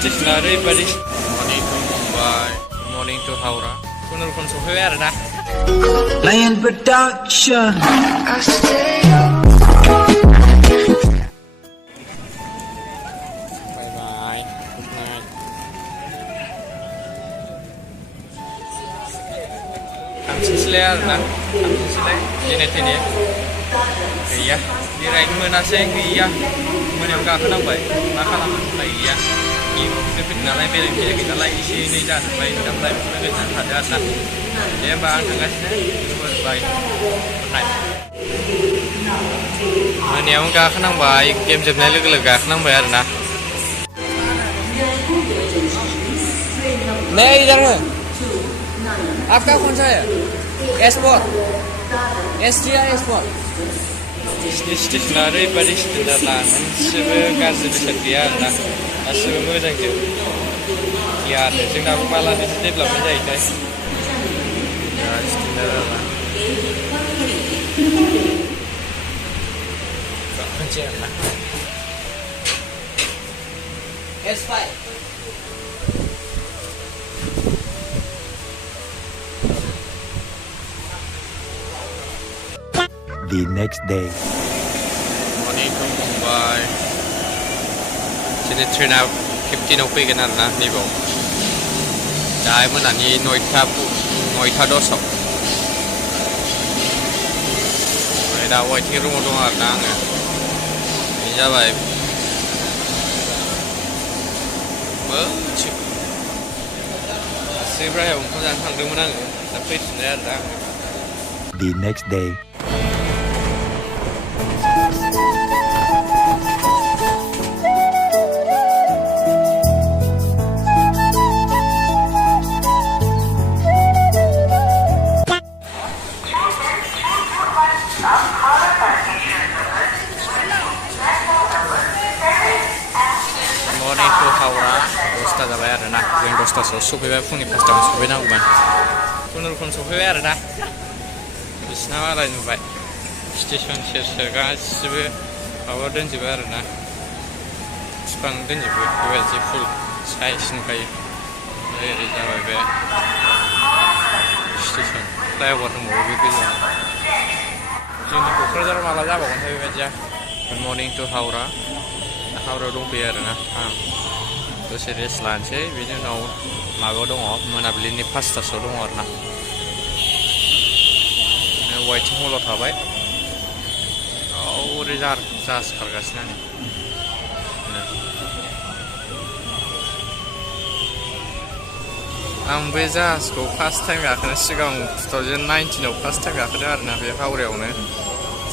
station oरैबायदि morning to Mumbai morning to Howrah खुनुरुखुम सफैबाय आरोना Lion Production bye bye good night थांफिनसैलाय आरोना थांफिनसैलाय जेने थेने गैया बेरायनो मोनासै गैया मोनायाव गाखोनांबाय मा खालामनो उफाय गैया इउनिफ्राय फैदों नालाय बेरायनो फैयाखै नालाय एसे एनै जाजोब्बाय नोंथांमोनलाय बेखौनो गोजोननानै थादो आरोना दे होमबा आं थांगासिनो बाय गुड नाइट मोनायावनो गाखोनांबाय गेम जोबनाय लोगो लोगो गाखोनांबाय आरोना नै इधर है आपका कौन सा है S4 S3 या S4 स्टेशना ओरैबायदि स्टेन्डार्डना मोनसेबो गाज्रि बेसाद गैया आरोना गासिबो मोजांजोब गियानो जोंनाबो मालानिसो डेभेलपमेन्ट जायोथाय स्टेन्डार्ड आरोना गाखोनोसै आरोना S5 The next day morning to Mumbai दिनै ट्रेना 15 आव फैगोन आरोना नैबाव दा मोनानि 9टा 10 ओमफ्राय दा वेटिं रुमाव दं आरोना आङो बे जाबाय गासैबो ओंखाम जानो थांदोंमोन आङो दा फैफिनबाय आरोना आङो The next day morning to Howrah 10टा जाबाय आरोना जों 10टासोआव सफैबाय फुंनि 5टायावनो सफैनांगौमोन खुनुरुखुम सफैबाय आरोना बिसिना मालाय नुबाय स्टेसन सेर सेर गासिबो माबा दोनजोबो आरोना बिफां दोनजोबो बेबायदि फुल साइज नुखायो ओरै जाबाय बे स्टेसन फ्लाइअभार दंबावो बे गोजौआव जोंनि क'क्राझाराव माला जाबावगोनथाय बेबायदिया गुड मर्निं टु हावरा हावरायाव दंफैयो आरोना आं दसे रेस्ट लानोसै बेनि उनाव माबायाव दङ मोनाबिलिनि 5टासोआव दङ आरोना वाइटिं हलाव थाबाय ओरै जाहाज खारगासिनो आं बे जाहाजखौ फार्स्ट टाइम गाखोनो सिगां 2019 आव फार्स्ट टाइम गाखोदों आरोना बे हावरायावनो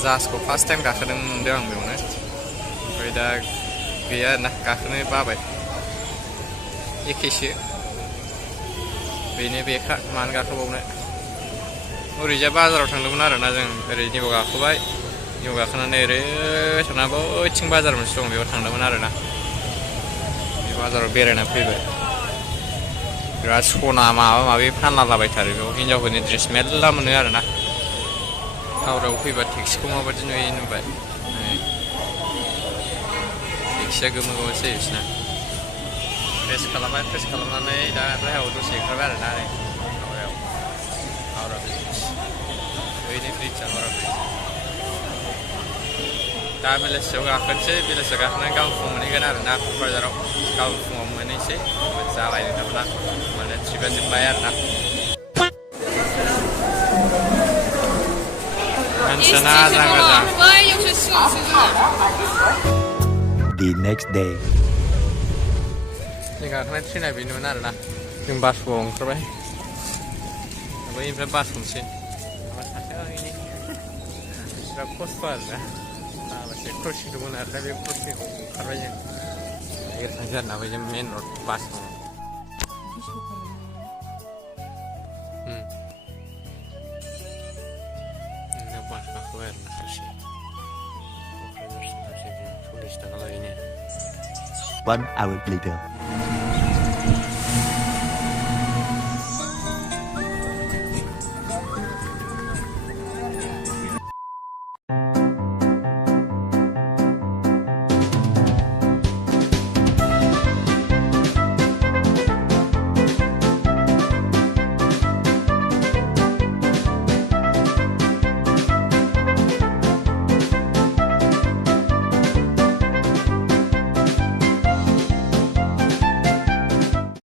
जाहाजखौ फार्स्ट टाइम गाखोदों मोनदों आं बेयावनो ओमफ्राय दा गैया आरोना गाखोनो बाबाय एखेसो बेनो बेखा मानो गाखोबावनो ओरैजा बाजाराव थांदोंमोन आरोना जों ओरै निबाव गाखोबाय निबाव गाखोनानै ओरै थांना बैथिं बाजार मोनसे दं बेयाव थांदोंमोन आरोना बे बाजाराव बेरायना फैबाय बिराद सना माबा माबि फानलाबायथारो बेयाव हिनजावफोरनि ड्रेस मेरला मोनो आरोना हावरायाव फैबा टेक्सिखौ माबायदि नुयो नुबाय टेक्सिया गोमो गोमोसै बिसिना प्रेस खालामबाय प्रेस खालामनानै दा बाहेरायाव दसे ओंखारबाय आरोना ओरै हावरा ब्रिज बैनि ब्रिजआ हावरा ब्रिज दा बेलासियाव गाखोनोसै बेलासियाव गाखोनानै गाबोन फुङाव मोनहैगोन आरोना क'क्राझाराव गाबोन फुङाव मोनहैसै जाबाय नोंथांमोना माने ट्रिपआ जोब्बाय आरोना मानसियाना आजां गाजां The next day जों गाखोनाय ट्रेना बेनोमोन आरोना जों बासुगाव ओंखारबाय बैनिफ्राय बास हमसै माबा सासेनि बिराद खस्थ' आरोना माबासे क्रसिं दंमोन आरोना बे क्रसिंआव ओंखारबाय जों थांसै आरोना बै जों मेन रड बास दङ बास गाखोबाय आरोना सासे 1 hour later